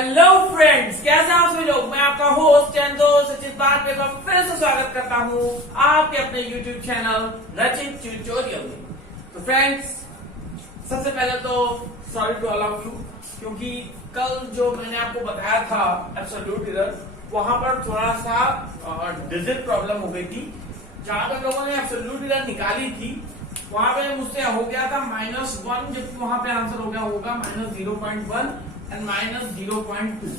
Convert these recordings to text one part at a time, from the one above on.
Hello friends, कैसे हैं आप सभी लोग। मैं आपका होस्ट एंड दोस्त सचित बात पे फिर से स्वागत करता हूं आपके अपने यूट्यूब चैनल रचित ट्यूटोरियल में। तो फ्रेंड्स, सबसे पहले तो sorry to all of you, क्योंकि कल जो मैंने आपको बताया था एब्सोल्यूट एरर, वहां पर थोड़ा सा डिजिट प्रॉब्लम हो गई थी। जहां पर लोगों ने एब्सोल्यूट एरर निकाली थी वहां पे मुझसे हो गया था -1, जबकि वहां पे आंसर हो गया होगा -0.1 एंड -0.2।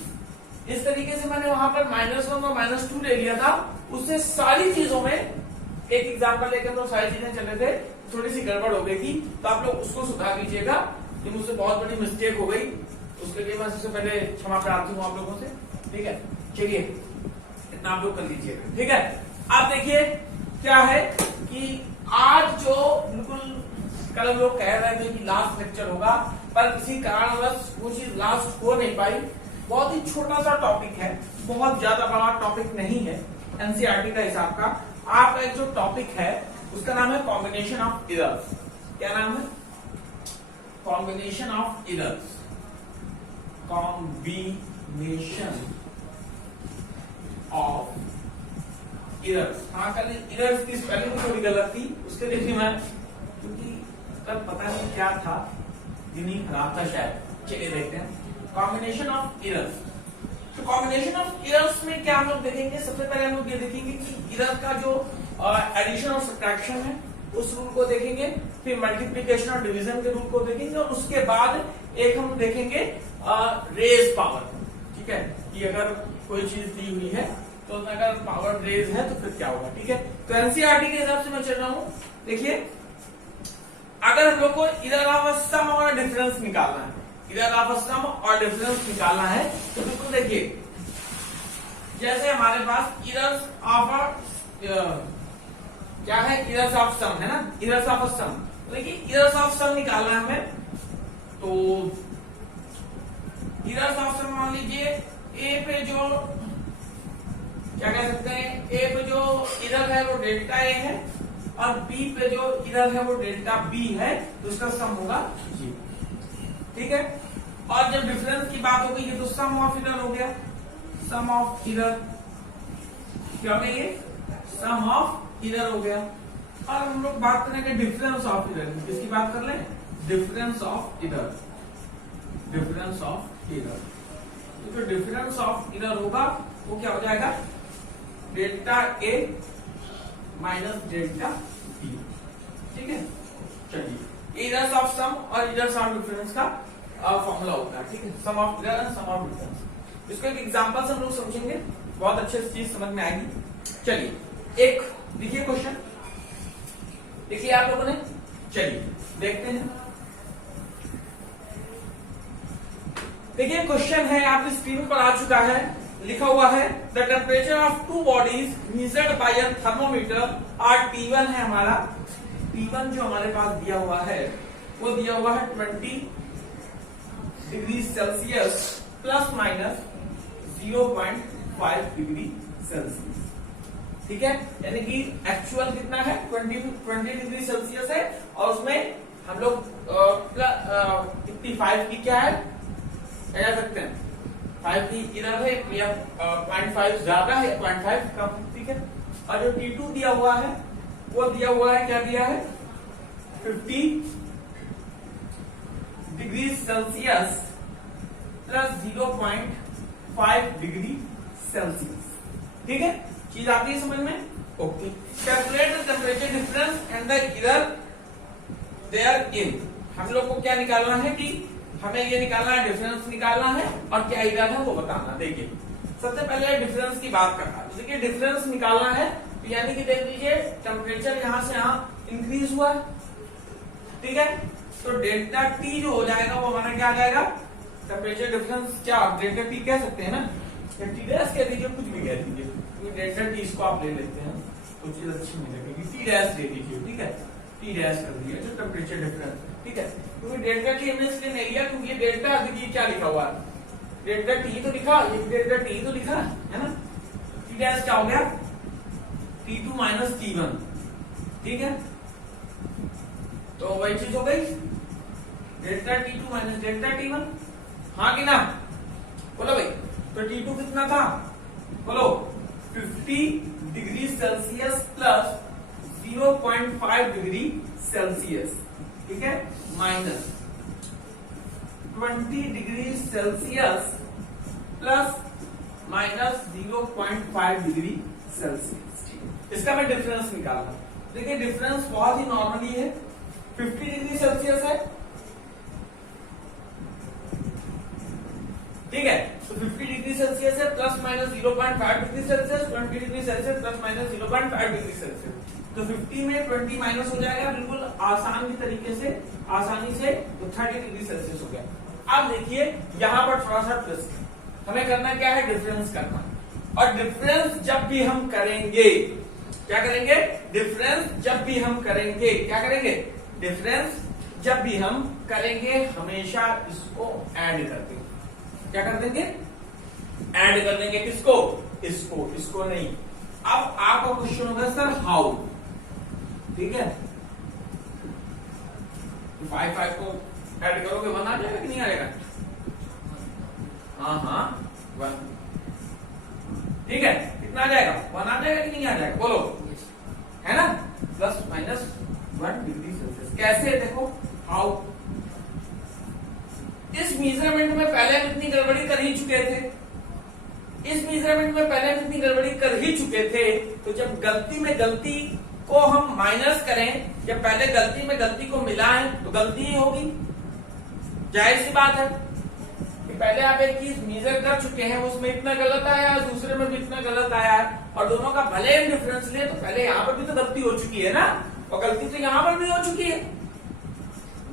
इस तरीके से मैंने वहां पर -1 और -2 ले लिया था। उससे सारी चीजों में एक एग्जांपल लेकर हम लोग सारी चीजें चले थे, थोड़ी सी गड़बड़ हो गई थी, तो आप लोग उसको सुधार लीजिएगा। कि मुझसे बहुत बड़ी मिस्टेक हो गई, उसके लिए मैं सबसे पहले क्षमा प्रार्थी हूं आप लोगों से। ठीक है, चलिए इतना आप लोग कर लीजिएगा। ठीक है, आप देखिए क्या है कि आज जो बिल्कुल कल हम लोग कह रहे थे कि लास्ट लेक्चर होगा, पर किसी कारणवश वो चीज लास्ट हो नहीं पाई। बहुत ही छोटा सा टॉपिक है, बहुत ज्यादा बड़ा टॉपिक नहीं है एनसीईआरटी का हिसाब का। आपका एक जो टॉपिक है उसका नाम है कॉम्बिनेशन ऑफ एरर्स। क्या नाम है? Combination of errors. Combination of errors. हाँ, कल एरर्स की स्पेलिंग थोड़ी गलत थी, उसके लिए भी मैं, क्योंकि कल पता नहीं क्या था, दिन ही खराब था शायद। चलिए देखते हैं कॉम्बिनेशन ऑफ एरर्स। तो कॉम्बिनेशन ऑफ एरर्स में क्या हम लोग देखेंगे? सबसे पहले हम लोग ये देखेंगे कि एरर का जो एडिशन और सब्ट्रैक्शन है उस रूल को देखेंगे, फिर मल्टीप्लिकेशन और डिवीजन के रूल को देखेंगे, और उसके बाद एक हम देखेंगे रेज पावर। ठीक है, कि अगर कोई चीज दी हुई है तो अगर पावर रेज है तो फिर क्या होगा। ठीक है, तो एनसीईआरटी के हिसाब से मैं चल रहा हूं। देखिए, अगर हम लोग को एरर ऑफ सम और डिफरेंस निकालना है, एरर ऑफ सम और डिफरेंस निकालना है, तो बिल्कुल देखिए, जैसे हमारे पास एरर्स ऑफ क्या है, एरर्स ऑफ सम है ना, एरर्स ऑफ सम। देखिए, एरर्स ऑफ सम निकालना है हमें, तो एरर्स ऑफ सम मान लीजिए ए पे जो क्या कह सकते हैं, ए पे जो एरर है वो डेल्टा ए है, और बी पे जो एरर है वो डेल्टा बी है, तो उसका सम होगा जी। ठीक है, और जब डिफरेंस की बात हो गई है तो सम ऑफ एरर हो गया। सम ऑफ एरर क्या हो गया? ये सम ऑफ एरर हो गया। और हम लोग बात करेंगे डिफरेंस ऑफ एरर। किसकी बात कर लें? Difference of error. Difference of error, तो जो डिफरेंस ऑफ एरर होगा वो क्या हो जाएगा? Delta A minus delta B. ठीक है, चलिए, एरर्स ऑफ सम और एरर्स ऑफ डिफरेंस का फॉर्मूला होता है। ठीक है, sum of error and sum of difference. इसको एक एग्जांपल से हम लोग समझेंगे, बहुत अच्छे से चीज समझ में आएगी। चलिए, एक देखिए क्वेश्चन, देखिए आप लोगों ने, चलिए देखते हैं। देखिए क्वेश्चन है, आपकी स्क्रीन पर आ चुका है, लिखा हुआ है the temperature of two bodies measured by a thermometer are T1 है हमारा। T1 जो हमारे पास दिया हुआ है वो दिया हुआ है 20 degree Celsius plus minus 0.5 degree Celsius. ठीक है, यानी कि एक्चुअल कितना है? 20 डिग्री सेल्सियस है, और उसमें हम लोग कितनी 5 की क्या है कह सकते हैं, 5 की एरर है, या 0.5 ज्यादा है, 0.5 कम। ठीक है, और जो T2 दिया हुआ है वो दिया हुआ है, क्या दिया है? 50 degree Celsius plus 0.5 degree Celsius. ठीक है, चीज आती है समझ में? Okay, calculate the temperature difference and the error therein. हम लोग को क्या निकालना है कि हमें ये निकालना है, डिफरेंस निकालना है, और क्या एरर है वो बताना। देखिए, सबसे पहले डिफरेंस की बात करना है। देखिए, डिफरेंस निकालना है, यानी कि देख लीजिए टेम्परेचर यहां से यहां इंक्रीज हुआ है। ठीक है, तो डेल्टा टी जो हो जाएगा वो हमारा क्या आ जाएगा? Temperature difference. क्या डेल्टा टी कह सकते हैं ना, या टी डैश कह दीजिए, कुछ भी कह दीजिए, क्योंकि डेल्टा टी इसको आप ले लेते हैं तो चीज अच्छी नहीं लगेगी। टी डैश दे दीजिए। ठीक है, टी डैश कर दिया जो टेम्परेचर डिफरेंस है। ठीक है, क्योंकि डेल्टा टी हमने इसलिए नहीं लिया क्योंकि डेल्टा, देखिए क्या लिखा हुआ है, डेल्टा टी तो लिखा, ये डेल्टा टी तो लिखा है ना। टी डैश क्या हो गया? T2 minus T1। ठीक है, तो वही चीज हो गई, delta T2 minus delta T1। हाँ कि ना? बोलो भाई। तो T2 कितना था, बोलो 50 degree Celsius plus 0.5 degree Celsius, ठीक है, minus 20 degree Celsius plus minus 0.5 degree Celsius. इसका मैं डिफरेंस निकालना, देखिए डिफरेंस बहुत ही नॉर्मली है, 50 डिग्री सेल्सियस है, ठीक है। तो 50 डिग्री सेल्सियस है plus minus 0.5 degree Celsius, 20 degree Celsius plus minus 0.5 degree Celsius. तो 50 में 20 माइनस हो जाएगा बिल्कुल आसानी तरीके से, आसानी से, तो 30 डिग्री सेल्सियस हो गया। अब देखिए यहां पर थोड़ा सा ट्विस्ट, हमें करना क्या है, डिफरेंस करना। और डिफरेंस जब भी हम करेंगे, क्या करेंगे, डिफरेंस जब भी हम करेंगे, क्या करेंगे, डिफरेंस जब भी हम करेंगे हमेशा इसको ऐड कर देंगे। क्या कर देंगे, ऐड कर देंगे, किसको, इसको, इसको नहीं। अब आपका क्वेश्चन होगा सर हाउ, ठीक है, 5 को ऐड करोगे 1 आ जाएगा कि नहीं आएगा, हाँ 1, ठीक है, कितना आ जाएगा, 1 आ जाएगा कि नहीं आ जाएगा, बोलो, है ना, प्लस माइनस 1 डिग्री सेल्सियस। कैसे, देखो हाउ, इस मेजरमेंट में पहले हम इतनी गड़बड़ी कर ही चुके थे, इस मेजरमेंट में पहले हम इतनी गड़बड़ी कर ही चुके थे, तो जब गलती में गलती को हम माइनस करें, जब पहले गलती में गलती को मिलाएं तो गलती ही होगी, जाहिर सी बात है कि पहले आप एक चीज मेजर कर चुके हैं, उसमें इतना गलत आया, दूसरे में भी इतना गलत आया है, और दोनों का भले हम डिफरेंस ले, तो पहले यहां पर भी तो गलती हो चुकी है ना, और गलती तो यहां पर भी हो चुकी है,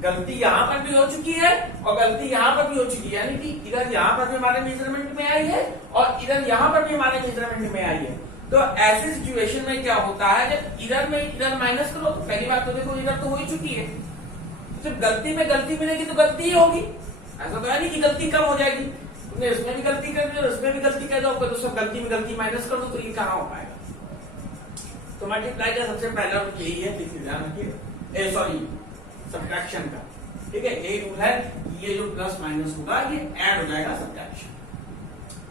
गलती यहां पर भी हो चुकी है और गलती यहां पर भी हो चुकी है, यानी कि इधर यहां पर भी हमारे मेजरमेंट में आई है और इधर यहां पर भी हमारे मेजरमेंट में आई है। तो ऐसी सिचुएशन में क्या होता है, जब इधर में इधर माइनस करो तो पहली बात तो देखो इधर तो हो ही चुकी है, जब गलती में गलती मिलेगी तो गलती ही होगी, ऐसा तो है नहीं कि गलती कम हो जाएगी, तुमने इसमें भी गलती कर दी और इसमें भी गलती कर दो, तो सब गलती में गलती माइनस कर दो, तो ये कहां हो पाएगा। तो मल्टीप्लाई का सबसे पहला रूल यही है, ध्यान रखिए, सॉरी सब्ट्रैक्शन का, ठीक है, यही रूल है, ये जो प्लस माइनस होगा ये ऐड हो जाएगा सब्ट्रैक्शन,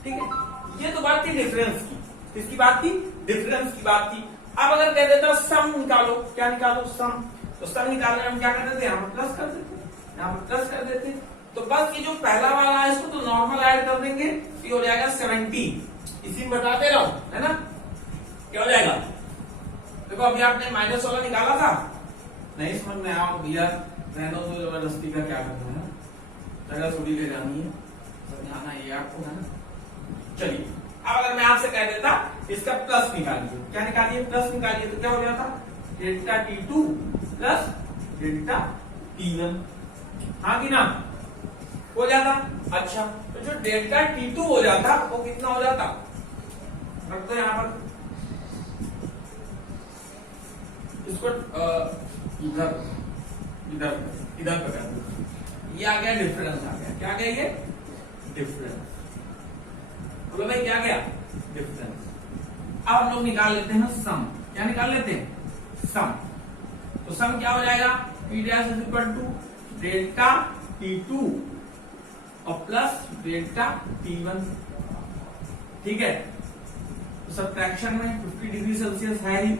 ठीक है। ये तो बात थी डिफरेंस की, किसकी बात थी, डिफरेंस की बात थी। अब अगर कह देता सम निकालो, क्या निकालो, सम, तो सम निकालने में हम क्या कर देते, यहाँ पर प्लस कर देते, यहाँ पर प्लस कर देते, तो बस ये जो पहला वाला है इसको तो नॉर्मल ऐड कर देंगे, ये हो जाएगा 70, इसी में बताते रहो, है ना, क्या हो जाएगा, देखो अभी आपने माइनस वाला निकाला था, नहीं समझ में आओ भैया, रहने दो, जबरदस्ती का क्या करना है, जगह थोड़ी ले जानी है, समझाना ये आपको, है ना। चलिए अब अगर मैं आपसे कह देता इसका प्लस निकालिए, क्या निकालिए, प्लस निकालिए, तो क्या हो जाता, delta T2 plus delta T1, हाँ कि ना, हो जाता। अच्छा, तो जो डेल्टा T2 हो जाता वो कितना हो जाता, रख दो यहाँ पर, इसको इधर इधर इधर पे कर दो, ये आ गया डिफरेंस, आ गया, क्या गया ये, डिफरेंस, बोलो भाई क्या गया, डिफरेंस। अब हम लोग निकाल लेते हैं सम, क्या निकाल लेते हैं, सम, तो सम क्या हो जाएगा, P dash is equal to delta T2 और प्लस डेल्टा T1, ठीक है। तो सब्ट्रैक्शन में 50 डिग्री सेल्सियस है ही,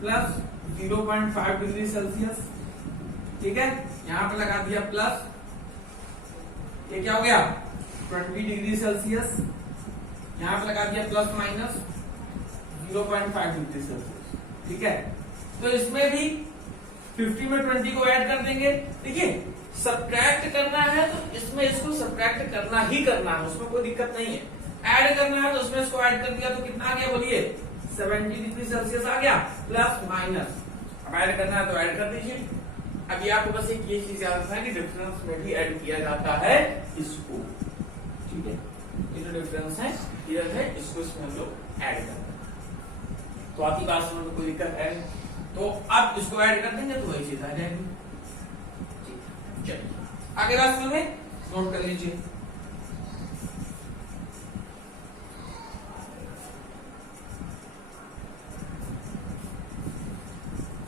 प्लस 0.5 डिग्री सेल्सियस, ठीक है, यहां पे लगा दिया प्लस, ये क्या हो गया 20 डिग्री सेल्सियस, यहां पे लगा दिया प्लस माइनस 0.5 डिग्री सेल्सियस, ठीक है। तो इसमें भी 50 में 20 को ऐड कर देंगे, देखिए सब्ट्रैक्ट करना है तो इसमें इसको सब्ट्रैक्ट करना ही करना है, उसमें कोई दिक्कत नहीं है, ऐड करना है तो उसमें इसको ऐड कर दिया तो कितना आ गया, बोलिए 70 डिग्री सेल्सियस आ गया, प्लस माइनस, अब ऐड करना है तो ऐड कर दीजिए। अभी आपको बस एक ये चीज याद रखना है कि डिफरेंस में भी ऐड किया जाता है इसको, ठीक है, ये जो डिफरेंस है इधर है, इसको इसमें हम लोग ऐड करते हैं, तो आती बात समझ में कोई दिक्कत है, तो अब इसको ऐड कर देंगे तो वही चीज आ जाएगी। चलिए आगे बात में नोट कर लीजिए,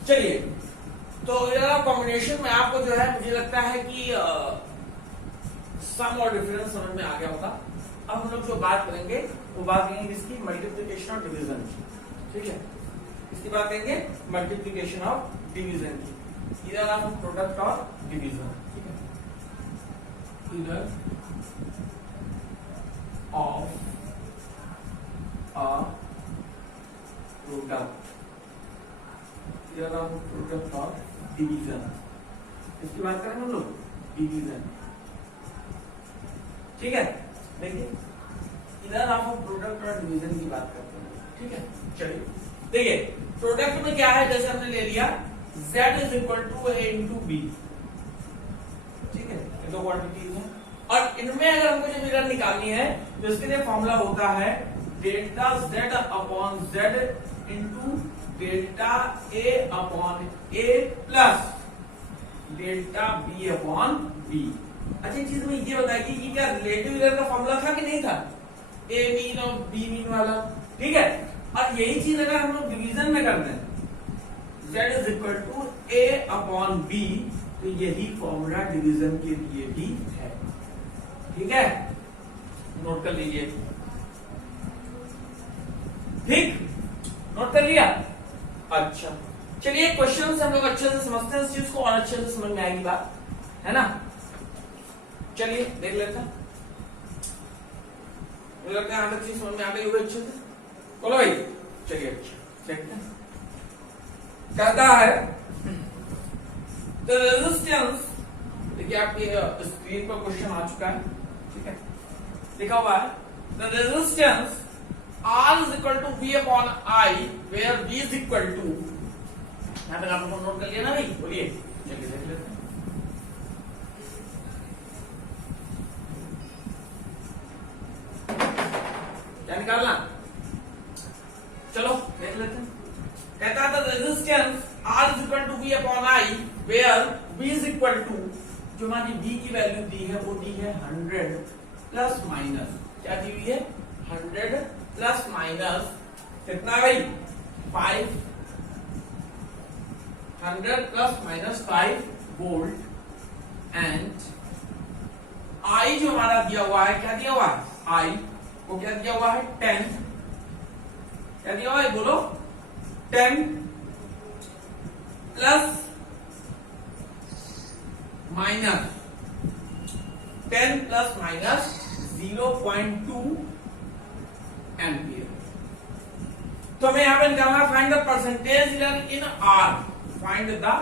चलिए तो कॉम्बिनेशन में आपको जो है मुझे लगता है कि सम और डिफरेंस समझ में आ गया होगा, अब हम लोग जो बात करेंगे वो बात करेंगे इसकी मल्टीप्लिकेशन और डिवीजन की, ठीक है। इसकी बात करेंगे मल्टीप्लिकेशन और डिवीजन की, इधर आप प्रोडक्ट और डिवीजन, ठीक है। इधर ऑफ अ प्रोडक्ट, इधर आप प्रोडक्ट और डिवीजन, इसकी बात करेंगे हम लोग डिवीजन, ठीक है। देखिए इधर आप प्रोडक्ट और डिवीजन की बात करते हैं, ठीक है। चलिए देखिए प्रोडक्ट में क्या है, जैसे हमने ले लिया z is equal to a into B, ठीक है, ये दो क्वांटिटीज है। और इनमें अगर हमको जो फिगर निकालनी है तो इसके लिए फॉर्मूला होता है delta z upon z into delta a upon a plus delta b upon b। अच्छी चीज में ये बताइए कि क्या रिलेटिव इधर का फॉर्मूला था कि नहीं था, a मीन और b मीन वाला, ठीक है। और यही चीज अगर हम लोग डिवीजन में करते हैं z is equal to a upon b, तो यही फॉर्मूला डिवीजन के लिए भी है, ठीक है, नोट कर लीजिए, ठीक, नोट कर लिया। अच्छा चलिए क्वेश्चन से हम लोग अच्छे से समझते हैं इस चीज को और अच्छे से समझ में आएगी बात, है ना। चलिए देख लेते हैं, मुझे लगता है यहाँ तक चीज समझ में आ गई होगी अच्छे से, बोलो भाई। चलिए अच्छा देखते हैं, कहता है द रेजिस्टेंस, देखिए आपकी स्क्रीन पर क्वेश्चन आ चुका है, ठीक है, लिखा हुआ है the resistance R is equal to V upon I where V is equal to, यहाँ तक आप लोगों को नोट कर लिया ना भाई, बोलिए। चलिए देख लेते हैं, क्या निकालना, चलो देख लेते हैं। कहता था resistance R is equal to V upon I where V is equal to, जो हमारी V की वैल्यू दी है वो दी है 100 प्लस माइनस, क्या दी हुई है 100 प्लस माइनस कितना भाई 5, 100 plus minus 5 volt and I जो हमारा दिया हुआ है, क्या दिया हुआ है I, वो क्या दिया हुआ है 10, क्या दिया हुआ है बोलो 10 plus minus 10 plus minus 0.2 ampere. तो हमें यहां पे निकालना है फाइंड द परसेंटेज इधर इन आर, फाइंड द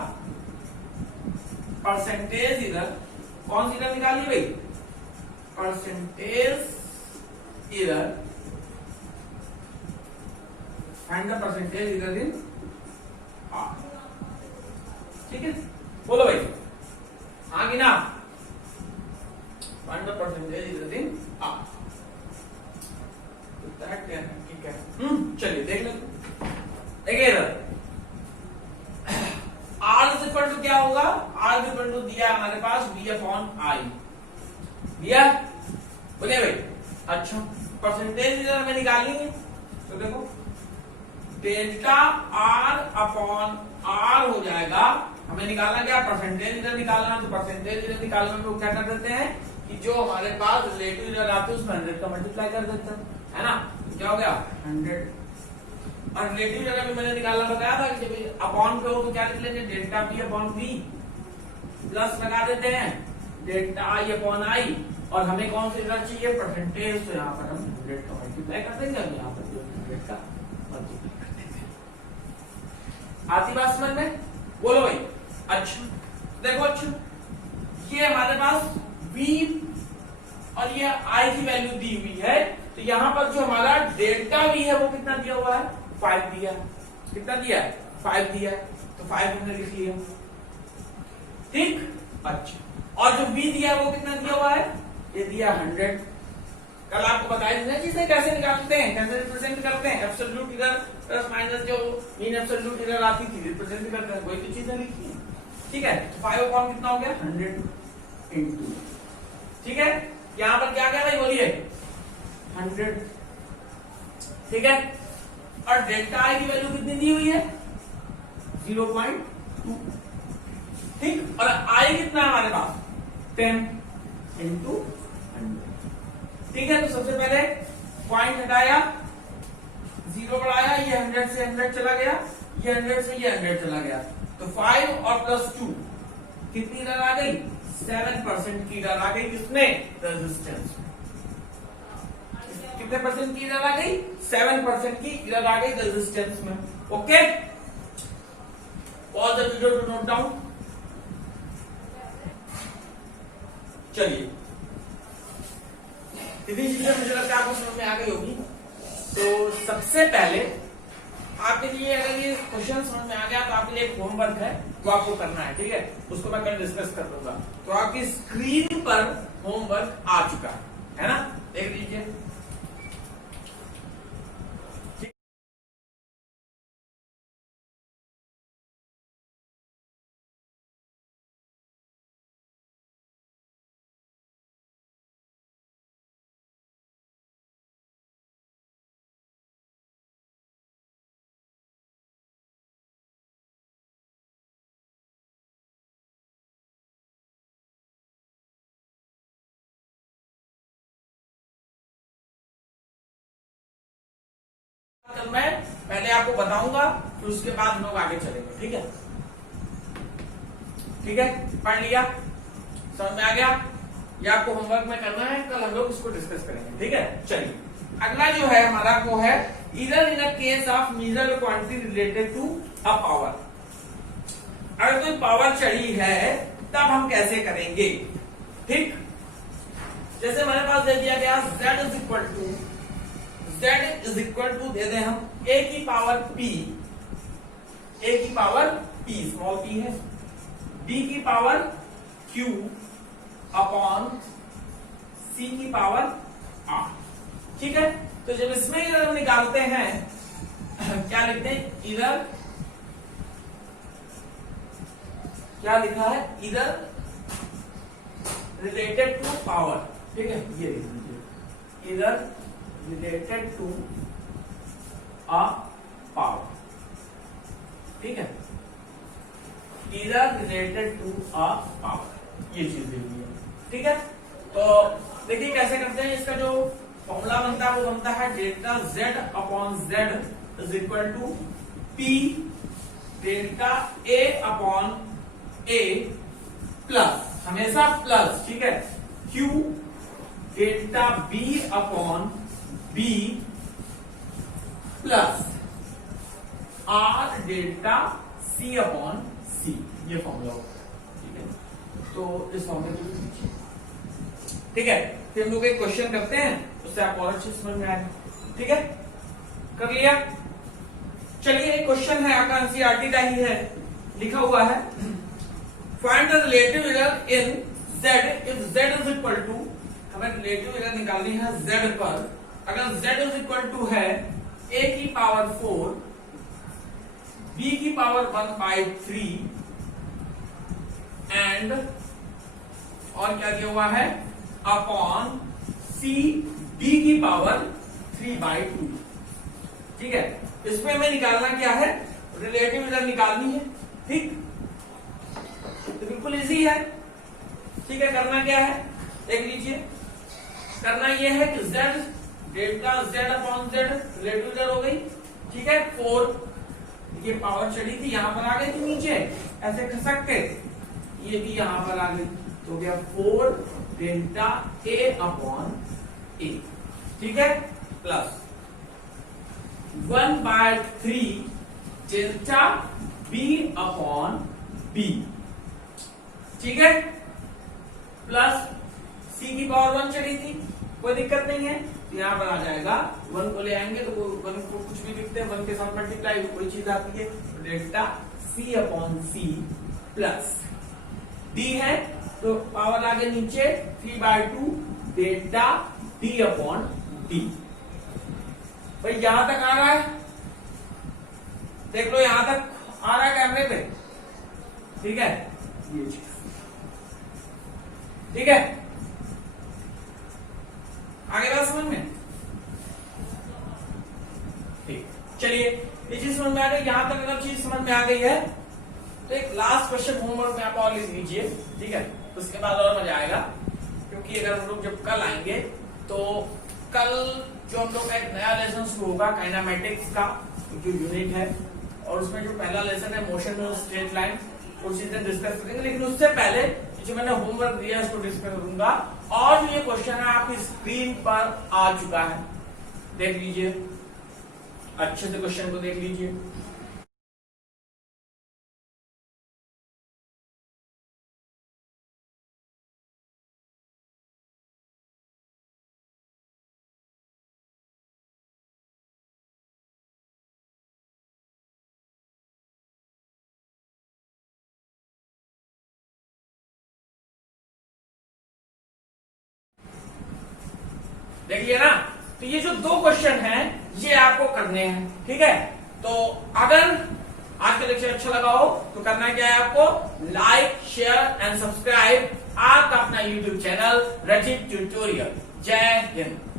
परसेंटेज इधर, कौन सी इधर निकालिए भाई, परसेंटेज इधर, फाइंड द परसेंटेज इधर इन आर, ठीक है, बोलो भाई हाँ कि ना, फाइंड द परसेंटेज इधर इन आर, ठीक है। चलिए देख लेते, देखिए इधर R इज इक्वल टू क्या होगा, R इज इक्वल टू दिया हमारे पास V अपॉन I, दिया, बोलिए भाई। अच्छा परसेंटेज इधर हमें निकालनी है, तो देखो डेल्टा R अपॉन R हो जाएगा, हमें निकालना क्या परसेंटेज इधर निकालना, तो परसेंटेज इधर निकालने में लोग क्या कर देते हैं कि जो हमारे पास रिलेटिव इधर आते हैं उसमें 100 का मल्टीप्लाई कर देते हैं, है ना, क्या हो गया 100। और रिलेटिव जगह भी मैंने निकालना बताया था कि जब अपॉन पे हो तो क्या लिख लेंगे delta P upon V, plus लगा देते हैं डेल्टा I अपॉन I, और हमें कौन सी इधर चाहिए परसेंटेज, तो यहाँ पर हम 100 का मल्टीप्लाई कर देंगे, हम यहाँ पर 100 का मल्टीप्लाई कर देंगे। आती बात समझ में, बोलो भाई। अच्छा देखो, अच्छा ये हमारे पास V और ये I की वैल्यू दी हुई है, तो यहां पर जो हमारा डेल्टा V है वो कितना दिया हुआ है 5 दिया, कितना दिया 5 दिया, तो 5 हमने लिख लिया, ठीक। अच्छा और जो B दिया वो कितना दिया हुआ है, ये दिया 100। कल आपको बताया ना चीजें कैसे निकालते हैं, कैसे रिप्रेजेंट करते हैं, एब्सोल्यूट इधर प्लस माइनस जो मीन एब्सोल्यूट इधर आती थी रिप्रेजेंट करते हैं, वही तो चीजें लिखी है, ठीक है। तो 5 अपॉन कितना हो गया 100 इंटू, ठीक है, यहां पर क्या क्या भाई बोलिए 100, ठीक है। और डेल्टा I की वैल्यू कितनी दी हुई है 0.2, ठीक। और I कितना है हमारे पास 10 इंटू 100, ठीक है, तो सबसे पहले पॉइंट हटाया, 0 बढ़ाया, ये 100 से 100 चला गया, ये 100 से ये 100 चला गया, तो 5 और प्लस 2 कितनी एरर आ गई? 7% की एरर आ गई। किसमें? रेजिस्टेंस। कितने परसेंट की एरर आ गई? 7% की एरर आ गई रेजिस्टेंस में। Okay, pause the video to note down. चलिए, इतनी चीजें मुझे लगता है आपको समझ में आ गई होगी। तो सबसे पहले आपके लिए अगर ये क्वेश्चन समझ में आ गया तो आपके लिए एक होमवर्क है, वो आपको करना है, ठीक है, उसको मैं कल डिस्कस कर दूंगा। तो आपकी स्क्रीन पर होमवर्क आ चुका है ना, देख लीजिए। कल मैं पहले आपको बताऊंगा, फिर उसके बाद हम लोग आगे चलेंगे, ठीक है? ठीक है, पढ़ लिया, समझ में आ गया? ये आपको होमवर्क में करना है, कल हम लोग इसको डिस्कस करेंगे, ठीक है? चलिए, अगला जो है हमारा वो है इधर in a case of measured quantity related to a power. अगर कोई पावर चढ़ी है तब हम कैसे करेंगे? ठीक, जैसे हमारे पास दे दिया गया Z इज इक्वल टू दे दें हम a की पावर p, स्मॉल p है, b की पावर q अपॉन c की पावर r। ठीक है, तो जब इसमें इधर हम निकालते हैं क्या लिखते हैं? इधर क्या लिखा है? इधर रिलेटेड टू पावर, ठीक है, ये लिख लीजिए, इधर रिलेटेड टू अ पावर, ठीक है, इधर रिलेटेड टू अ पावर, ये चीज लिखनी है, ठीक है। तो देखिए कैसे करते हैं, इसका जो फॉर्मूला बनता है वो बनता है delta Z upon Z is equal to P delta A upon A plus, हमेशा प्लस, ठीक है, Q delta B upon B plus R delta C upon C, ये फॉर्मूला होता है, ठीक है। तो इस फॉर्मूले को लिखिए, ठीक है। फिर हम लोग एक क्वेश्चन करते हैं, उससे आप और अच्छे समझ में आएगा, ठीक है, कर लिया। चलिए, एक क्वेश्चन है आपका एनसीईआरटी का ही है, लिखा हुआ है find the relative error in Z if Z is equal to, हमें रिलेटिव एरर निकालनी है Z पर। अगर Z इज इक्वल टू है a की पावर 4, b की पावर 1/3 एंड और क्या दिया हुआ है अपॉन c b की पावर 3/2, ठीक है। इसमें हमें निकालना क्या है? रिलेटिव एरर निकालनी है, ठीक, तो बिल्कुल इजी है, ठीक है। करना क्या है देख लीजिए, करना यह है कि Z delta Z upon Z relative error हो गई, ठीक है। 4 ये पावर चढ़ी थी, यहां पर आ गई थी नीचे, ऐसे खसक के ये भी यहां पर आ गई, तो गया 4 डेल्टा A अपॉन A, ठीक है, plus 1/3 delta B upon B, ठीक है, प्लस C की पावर 1 चढ़ी थी, कोई दिक्कत नहीं है, तो यहां पर आ जाएगा 1 को ले आएंगे तो 1 को कुछ भी लिखते हैं, 1 के साथ मल्टीप्लाई कोई चीज आती है, delta C upon C plus D है तो पावर आ गया नीचे 3/2 डेल्टा D अपॉन D। भाई यहां तक आ रहा है, देख लो यहां तक आ रहा है कैमरे पे, ठीक है, ये चीज, ठीक है, आगे बात समझ में, ठीक। चलिए, ये चीज समझ में आ गई, यहां तक अगर चीज समझ में आ गई है तो एक लास्ट क्वेश्चन होमवर्क में आप और लिख लीजिए, ठीक है, उसके बाद और मजा आएगा, क्योंकि अगर हम लोग जब कल आएंगे तो कल जो हम लोग का एक नया लेसन शुरू होगा काइनेमेटिक्स का जो यूनिट है, और उसमें जो पहला लेसन है मोशन में स्ट्रेट लाइन, उस चीजें डिस्कस करेंगे। लेकिन उससे पहले जो मैंने होमवर्क दिया उसको डिस्कस करूंगा। और ये क्वेश्चन है आपकी स्क्रीन पर आ चुका है, देख लीजिए अच्छे से, क्वेश्चन को देख लीजिए। देख लिया ना। तो ये जो दो क्वेश्चन हैं ये आपको करने हैं, ठीक है। तो अगर आज का लेक्चर अच्छा लगा हो तो करना क्या है आपको, लाइक शेयर एंड सब्सक्राइब आपका अपना यूट्यूब चैनल रचित ट्यूटोरियल। जय हिंद।